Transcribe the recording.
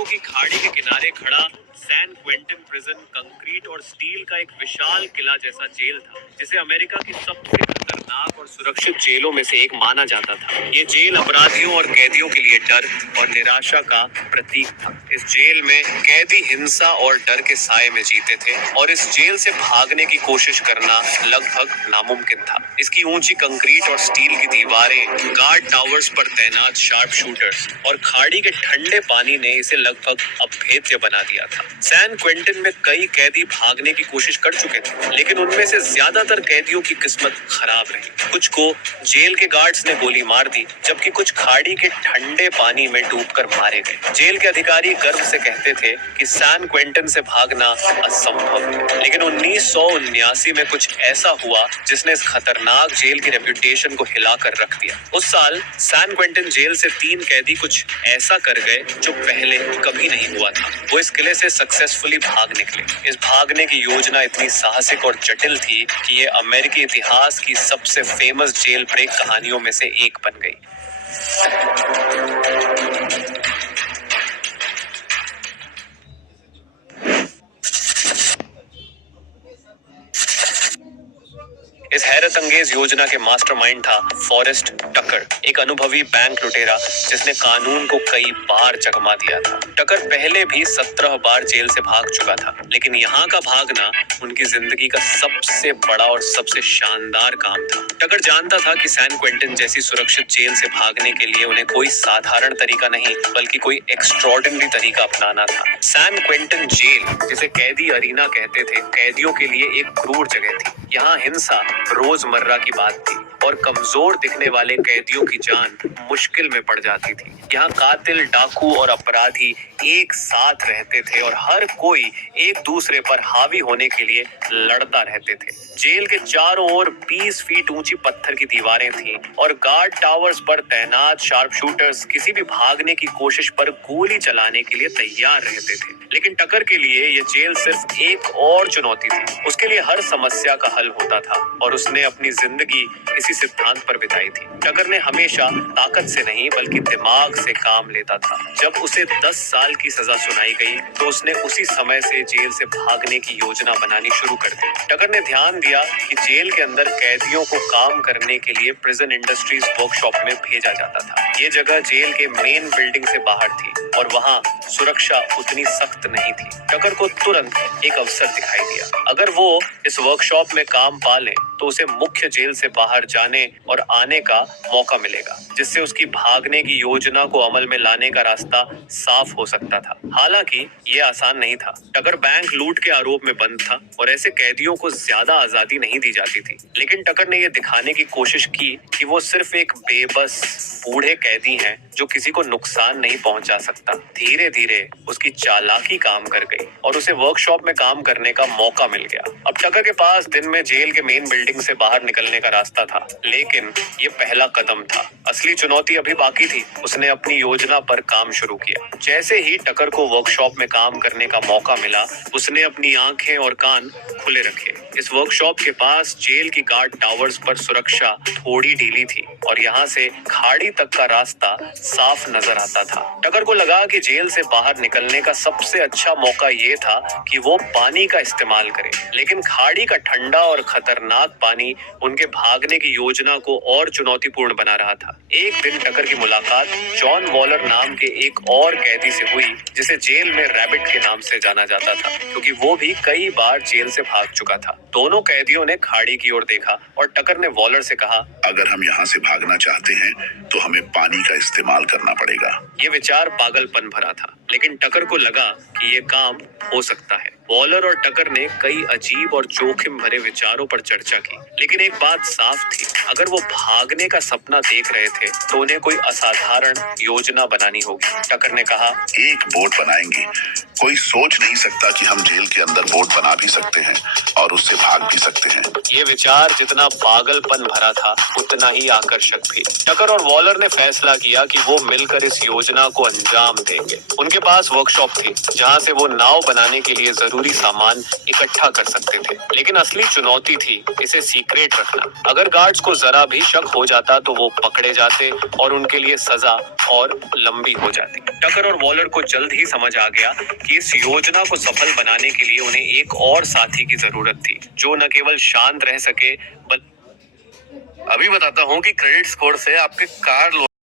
Mexico की खाड़ी के किनारे खड़ा सैन क्वेंटिन प्रिजन कंक्रीट और स्टील का एक विशाल किला जैसा जेल था, जिसे अमेरिका की सबसे खतरनाक और सुरक्षित जेलों में से एक माना जाता था। ये जेल अपराधियों और कैदियों के लिए डर और निराशा का प्रतीक था। इस जेल में कैदी हिंसा और डर के साए में जीते थे और इस जेल से भागने की कोशिश करना लगभग नामुमकिन था। इसकी ऊंची कंक्रीट और स्टील की दीवारें, गार्ड टावर्स पर तैनात शार्प शूटर्स और खाड़ी के ठंडे पानी ने इसे लगभग अभेद्य बना दिया था। सैन क्वेंटिन में कई कैदी भागने की कोशिश कर चुके थे, लेकिन उनमें से ज्यादातर कैदियों की किस्मत खराब रही। कुछ को जेल के गार्ड्स ने गोली मार दी, जबकि कुछ खाड़ी के ठंडे पानी में डूबकर मारे गए। जेल के अधिकारी गर्व से कहते थे कि सैन क्वेंटिन से भागना असंभव है, लेकिन 1979 में कुछ ऐसा हुआ जिसने इस खतरनाक जेल की रेपुटेशन को हिलाकर रख दिया। उस साल सैन क्वेंटिन जेल से 3 कैदी कुछ ऐसा कर गए जो पहले कभी नहीं हुआ था। वो इस किले से सक्सेसफुली भाग निकले। इस भागने की योजना इतनी साहसिक और जटिल थी कि ये अमेरिकी इतिहास की सबसे फेमस जेल ब्रेक कहानियों में से एक बन गई। इस हैरत अंगेज योजना के मास्टरमाइंड था फॉरेस्ट टकर, एक अनुभवी बैंक लुटेरा जिसने कानून को कई बार चकमा दिया था। टकर पहले भी 17 बार जेल से भाग चुका था, लेकिन यहाँ का भागना उनकी जिंदगी का सबसे बड़ा और सबसे शानदार काम था। टकर जानता था कि सैन क्वेंटिन जैसी सुरक्षित जेल से भागने के लिए उन्हें कोई साधारण तरीका नहीं, बल्कि कोई एक्स्ट्रॉर्डिनरी तरीका अपनाना था। सैन क्वेंटिन जेल, जिसे कैदी अरीना कहते थे, कैदियों के लिए एक क्रूर जगह थी। यहाँ हिंसा रोजमर्रा की बात थी और कमजोर दिखने वाले कैदियों की जान मुश्किल में पड़ जाती थी। यहाँ कातिल, डाकू और अपराधी एक साथ रहते थे और हर कोई एक दूसरे पर हावी होने के लिए लड़ता रहते थे। जेल के चारों ओर 20 फीट ऊंची पत्थर की दीवारें थीं और गार्ड टावर्स पर तैनात शार्प शूटर्स किसी भी भागने की कोशिश पर गोली चलाने के लिए तैयार रहते थे। लेकिन टकर के लिए ये जेल सिर्फ एक और चुनौती थी। उसके लिए हर समस्या का हल होता था और उसने अपनी जिंदगी इसी सिद्धांत पर बिताई थी। टकर ने हमेशा ताकत से नहीं बल्कि दिमाग से काम लेता था। जब उसे 10 साल की सजा सुनाई गई तो उसने उसी समय से जेल से भागने की योजना बनानी शुरू कर दी। टकर ने ध्यान दिया कि जेल के अंदर कैदियों को काम करने के लिए प्रिजन इंडस्ट्रीज वर्कशॉप में भेजा जाता था। ये जगह जेल के मेन बिल्डिंग से बाहर थी और वहाँ सुरक्षा उतनी सख्त नहीं थी। टकर को तुरंत एक अवसर दिखाई दिया। अगर वो इस वर्कशॉप में काम पा ले तो उसे मुख्य जेल से बाहर जाने और आने का मौका मिलेगा, जिससे उसकी भागने की योजना को अमल में लाने का रास्ता साफ हो सकता था। हालांकि ये आसान नहीं था। टकर बैंक लूट के आरोप में बंद था और ऐसे कैदियों को ज्यादा आजादी नहीं दी जाती थी। लेकिन टकर ने यह दिखाने की कोशिश की कि वो सिर्फ एक बेबस बूढ़े कैदी हैं जो किसी को नुकसान नहीं पहुंचा सकता। धीरे धीरे उसकी चालाकी काम कर गई और उसे वर्कशॉप में काम करने का मौका मिल गया। अब टकर के पास दिन में जेल के मेन बिल्डिंग से बाहर निकलने का रास्ता था, लेकिन ये पहला कदम था। असली चुनौती अभी बाकी थी। उसने अपनी योजना पर काम शुरू किया। जैसे ही टकर को वर्कशॉप में काम करने का मौका मिला, उसने अपनी आंखें और कान खुले रखे। इस वर्कशॉप के पास जेल की गार्ड टावर्स पर सुरक्षा थोड़ी ढीली थी और यहाँ से खाड़ी तक का रास्ता साफ नजर आता था। टकर को लगा कि जेल से बाहर निकलने का सबसे अच्छा मौका ये था कि वो पानी का इस्तेमाल करे, लेकिन खाड़ी का ठंडा और खतरनाक पानी उनके भागने की योजना को और चुनौतीपूर्ण बना रहा था। एक दिन टकर की मुलाकात जॉन वॉलर नाम के एक और कैदी से हुई, जिसे जेल में रैबिट के नाम से जाना जाता था, क्योंकि वो भी कई बार जेल से भाग चुका था। दोनों कैदियों ने खाड़ी की ओर देखा और टकर ने वॉलर से कहा, अगर हम यहाँ से भागना चाहते हैं तो हमें पानी का इस्तेमाल करना पड़ेगा। ये विचार पागलपन भरा था, लेकिन टकर को लगा कि ये काम हो सकता है। वॉलर और टकर ने कई अजीब और जोखिम भरे विचारों पर चर्चा की, लेकिन एक बात साफ थी, अगर वो भागने का सपना देख रहे थे तो उन्हें कोई असाधारण योजना बनानी होगी। टकर ने कहा, एक बोट बनाएंगे। कोई सोच नहीं सकता कि हम जेल के अंदर बोट बना भी सकते हैं और उससे भाग भी सकते हैं। ये विचार जितना पागलपन भरा था उतना ही आकर्षक भी। टकर और वॉलर ने फैसला किया कि वो मिलकर इस योजना को अंजाम देंगे। उनके पास वर्कशॉप थी जहाँ से वो नाव बनाने के लिए जरूरी जरूरी सामान इकट्ठा कर सकते थे। लेकिन असली चुनौती थी इसे सीक्रेट रखना। अगर गार्ड्स को जरा भी शक हो जाता तो वो पकड़े जाते और उनके लिए सजा और लंबी हो जाती। टकर और वॉलर को जल्द ही समझ आ गया कि इस योजना को सफल बनाने के लिए उन्हें एक और साथी की जरूरत थी, जो न केवल शांत रह सके, अभी बताता हूँ कि क्रेडिट स्कोर से आपके कार